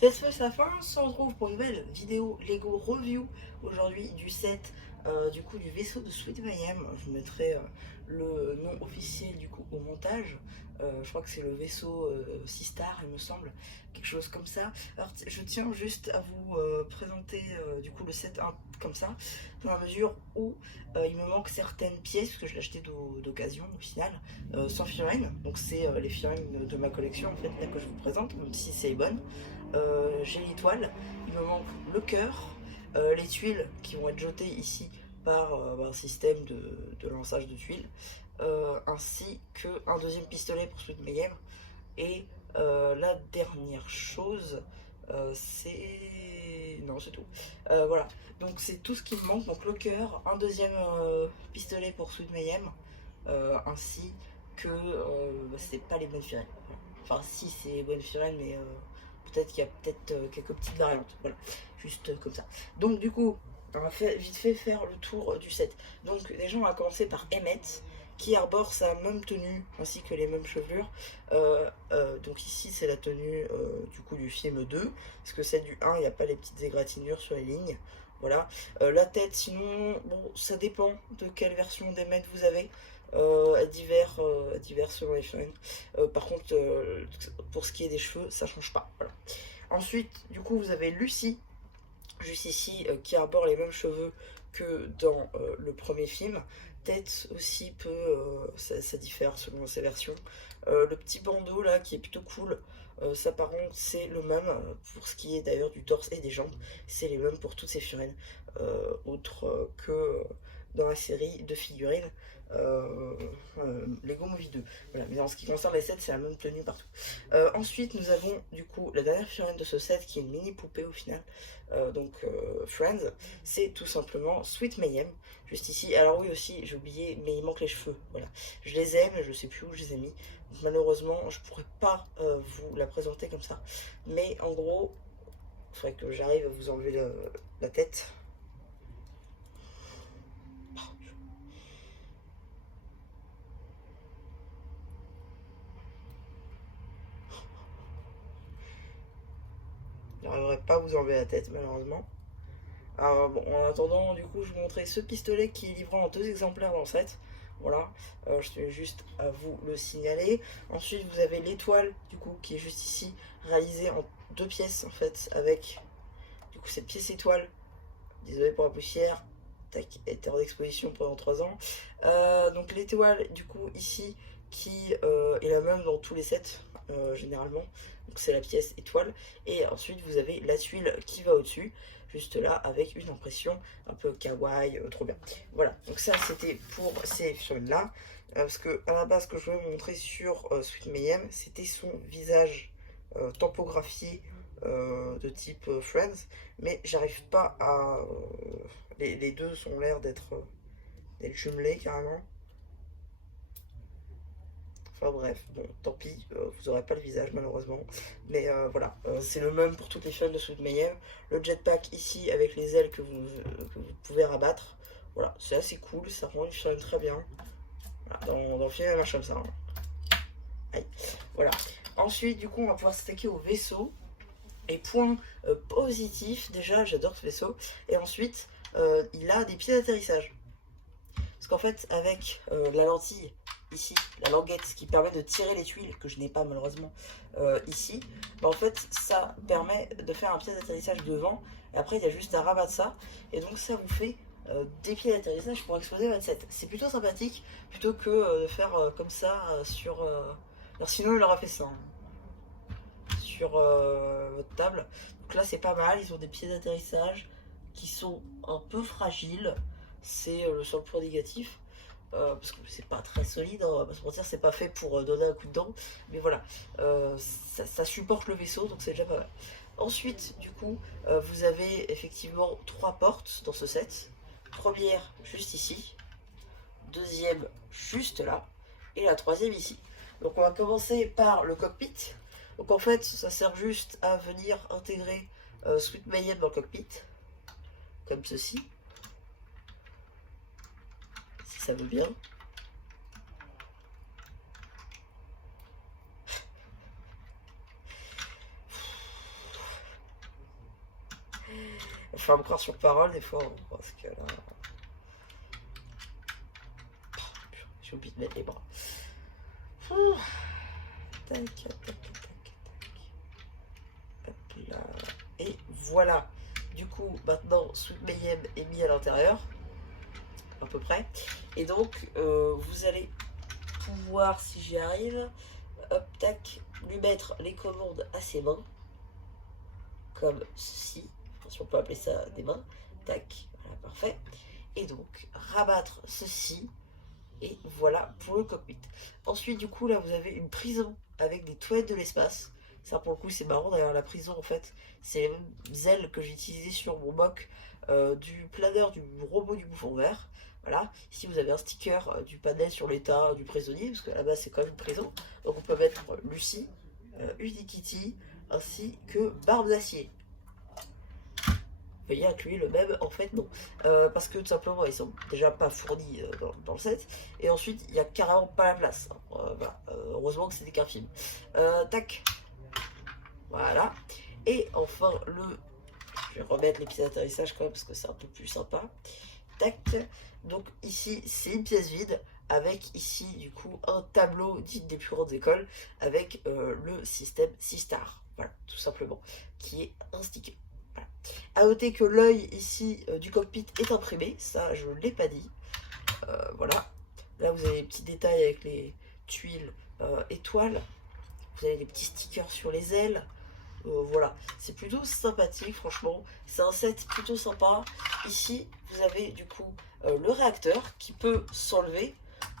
Cette fois, c'est la fin. On se retrouve pour une nouvelle vidéo Lego Review aujourd'hui du set du coup du vaisseau de Sweet Mayhem. Je vous mettrai le nom officiel du coup au montage. Je crois que c'est le vaisseau 6 stars, il me semble, quelque chose comme ça. Alors je tiens juste à vous présenter du coup le set comme ça, dans la mesure où il me manque certaines pièces, parce que je l'ai acheté d'occasion au final, sans figurines. Donc c'est les figurines de ma collection en fait là que je vous présente, même si c'est bonne. J'ai l'étoile, il me manque le cœur, les tuiles qui vont être jetées ici par un système de lançage de tuiles, ainsi qu'un deuxième pistolet pour Sweet Mayhem. Et la dernière chose, c'est... Non, c'est tout. Voilà, donc c'est tout ce qui me manque. Donc le cœur, un deuxième pistolet pour Sweet Mayhem, ainsi que... c'est pas les bonnes figurines. Enfin, si, c'est les bonnes figurines, mais peut-être qu'il y a peut-être quelques petites variantes. Voilà, juste comme ça. Donc du coup, on va vite fait faire le tour du set. Donc déjà, on va commencer par Emmett, qui arbore sa même tenue ainsi que les mêmes chevelures. Donc ici c'est la tenue du coup du film 2, parce que celle du 1 il n'y a pas les petites égratignures sur les lignes. Voilà. La tête, sinon, bon, ça dépend de quelle version d'Emmet vous avez. Divers selon les figurines. Par contre, pour ce qui est des cheveux, ça change pas. Voilà. Ensuite, du coup, vous avez Lucie, juste ici, qui arbore les mêmes cheveux que dans le premier film. Tête aussi peu, ça diffère selon ces versions. Le petit bandeau là qui est plutôt cool, ça par contre c'est le même pour ce qui est d'ailleurs du torse et des jambes. C'est les mêmes pour toutes ces figurines, autres que dans la série de figurines Lego Movie 2. Voilà, mais en ce qui concerne les sets, c'est la même tenue partout. Ensuite, nous avons du coup la dernière figurine de ce set qui est une mini poupée au final. Friends, c'est tout simplement Sweet Mayhem, juste ici. Alors oui aussi, j'ai oublié, mais il manque les cheveux, voilà. Je les ai, mais je sais plus où je les ai mis. Donc, malheureusement, je pourrais pas vous la présenter comme ça. Mais en gros, il faudrait que j'arrive à vous enlever la tête. Je n'arriverai pas à vous enlever la tête, malheureusement. Alors, bon, en attendant, du coup, je vous montrer ce pistolet qui est livré en 2 exemplaires dans le set. Voilà, je tenais juste à vous le signaler. Ensuite, vous avez l'étoile, du coup, qui est juste ici, réalisée en 2 pièces, en fait, avec, du coup, cette pièce étoile. Désolé pour la poussière. Tac, était en exposition pendant 3 ans. Donc, l'étoile, du coup, ici, qui est la même dans tous les sets, généralement. Donc, c'est la pièce étoile. Et ensuite, vous avez la tuile qui va au-dessus, juste là, avec une impression un peu kawaii, trop bien. Voilà, donc ça, c'était pour ces figurines-là. Parce que, à la base, ce que je voulais vous montrer sur Sweet Mayhem, c'était son visage tampographié de type Friends, mais j'arrive pas à. Les deux ont l'air d'être jumelés carrément. Enfin bref, bon, tant pis, vous aurez pas le visage malheureusement. Mais voilà, c'est le même pour toutes les fans de Sweet Mayhem. Le jetpack ici avec les ailes que vous pouvez rabattre. Voilà, c'est assez cool, ça rend une figurine très bien. Voilà, dans le film, elle marche comme ça. Hein. Aïe. Voilà. Ensuite, du coup, on va pouvoir s'attaquer au vaisseau. Et point positif, déjà, j'adore ce vaisseau. Et ensuite, il a des pieds d'atterrissage. Parce qu'en fait, avec la lentille, ici, la languette qui permet de tirer les tuiles, que je n'ai pas malheureusement ici, bah en fait, ça permet de faire un pied d'atterrissage devant. Et après, il y a juste à rabattre ça. Et donc, ça vous fait des pieds d'atterrissage pour exploser votre set. C'est plutôt sympathique, plutôt que de faire comme ça sur... Alors, sinon, il aura fait ça. Hein. Sur votre table. Donc là c'est pas mal, ils ont des pieds d'atterrissage qui sont un peu fragiles, c'est le seul point négatif. Parce que c'est pas très solide, on va pas se mentir, c'est pas fait pour donner un coup de dent, mais voilà, ça supporte le vaisseau donc c'est déjà pas mal. Ensuite, du coup, vous avez effectivement 3 portes dans ce set. Première juste ici, deuxième juste là, et la troisième ici. Donc on va commencer par le cockpit. Donc en fait, ça sert juste à venir intégrer Sweet Mayhem dans le cockpit, comme ceci, si ça veut bien. faut me croire sur parole des fois, hein, parce que là... J'ai oublié de mettre les bras. Tac, tac, tac, tac. Hop là. Et voilà. Du coup, maintenant, Sweet Mayhem est mis à l'intérieur. À peu près. Et donc, vous allez pouvoir, si j'y arrive, hop, tac, lui mettre les commandes à ses mains. Comme ceci. Enfin, si on peut appeler ça des mains. Tac, voilà, parfait. Et donc, rabattre ceci. Et voilà pour le cockpit. Ensuite, du coup, là, vous avez une prison avec des toilettes de l'espace. Ça, pour le coup, c'est marrant. D'ailleurs, la prison, en fait, c'est les mêmes ailes que j'ai utilisées sur mon mock du planeur du robot du bouffon vert. Voilà. Ici, vous avez un sticker du panel sur l'état du prisonnier, parce que là-bas, c'est quand même une prison. Donc, on peut mettre Lucie, Unikitty, ainsi que Barbe d'Acier. Veuillez inclure le même, en fait non, parce que tout simplement ils sont déjà pas fournis dans le set, et ensuite il n'y a carrément pas la place, hein. Voilà. Heureusement que c'était qu'un film. Tac, voilà, et enfin je vais remettre les pièces d'atterrissage quand même parce que c'est un peu plus sympa. Tac, donc ici c'est une pièce vide avec ici du coup un tableau dit des plus grandes écoles avec le système 6 star, voilà, tout simplement, qui est un sticker. A noter que l'œil ici du cockpit est imprimé, ça je ne l'ai pas dit. Voilà, là vous avez les petits détails avec les tuiles étoiles, vous avez les petits stickers sur les ailes. Voilà, c'est plutôt sympathique, franchement, c'est un set plutôt sympa. Ici vous avez du coup le réacteur qui peut s'enlever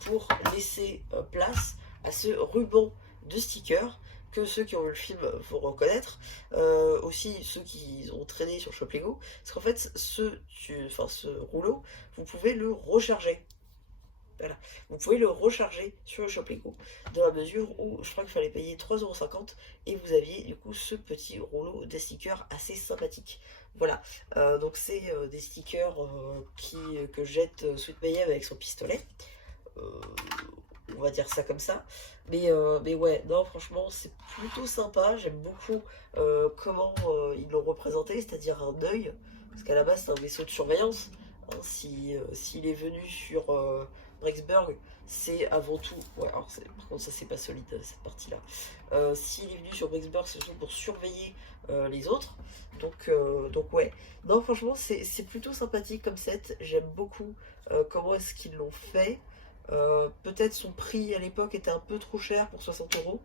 pour laisser place à ce ruban de stickers que ceux qui ont vu le film vont reconnaître, aussi ceux qui ont traîné sur Shop Lego, parce qu'en fait ce rouleau, vous pouvez le recharger. Voilà, vous pouvez le recharger sur le Shop Lego, dans la mesure où je crois qu'il fallait payer 3,50 € et vous aviez du coup ce petit rouleau de stickers assez sympathique. Voilà, donc c'est des stickers que jette Sweet Mayhem avec son pistolet. On va dire ça comme ça, mais ouais, non, franchement c'est plutôt sympa. J'aime beaucoup comment ils l'ont représenté, c'est-à-dire un œil, parce qu'à la base c'est un vaisseau de surveillance, hein. S'il est venu sur Brexburg, c'est avant tout, ouais, alors par contre ça c'est pas solide cette partie là, s'il est venu sur Brexburg c'est surtout pour surveiller les autres, donc ouais, non, franchement c'est plutôt sympathique comme set. J'aime beaucoup comment est-ce qu'ils l'ont fait. Peut-être son prix à l'époque était un peu trop cher pour 60 €.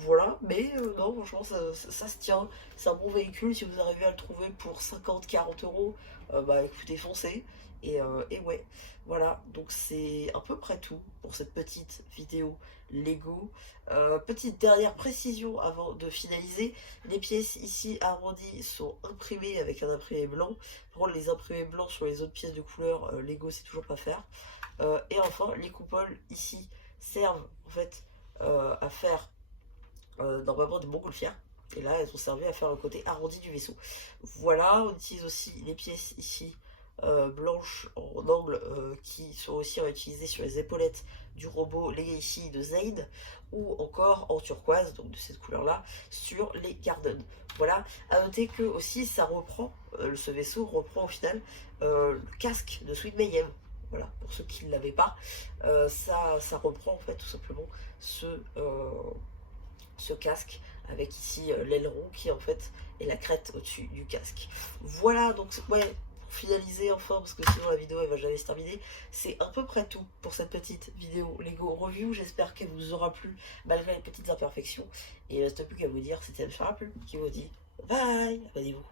Voilà, mais non, franchement, ça se tient. C'est un bon véhicule. Si vous arrivez à le trouver pour 50-40 €, bah écoutez, foncez. Et ouais, voilà. Donc, c'est à peu près tout pour cette petite vidéo Lego. Petite dernière précision avant de finaliser. Les pièces ici arrondies sont imprimées avec un imprimé blanc. Par contre, les imprimés blancs sur les autres pièces de couleur Lego, c'est toujours pas faire. Et enfin, les coupoles ici servent en fait à faire normalement des montgolfières. Et là, elles ont servi à faire le côté arrondi du vaisseau. Voilà, on utilise aussi les pièces ici blanches en angle qui sont aussi réutilisées sur les épaulettes du robot Legacy de Zaid, ou encore en turquoise, donc de cette couleur là, sur les Garden. Voilà, à noter que aussi ça reprend, ce vaisseau reprend au final le casque de Sweet Mayhem. Voilà, pour ceux qui ne l'avaient pas, ça reprend en fait tout simplement ce casque avec ici l'aileron qui en fait est la crête au-dessus du casque. Voilà, donc ouais, pour finaliser enfin, parce que sinon la vidéo elle va jamais se terminer, c'est à peu près tout pour cette petite vidéo Lego review. J'espère qu'elle vous aura plu malgré les petites imperfections, et il ne reste plus qu'à vous dire, si ça ne fera plus, qui vous dit bye, abonnez-vous.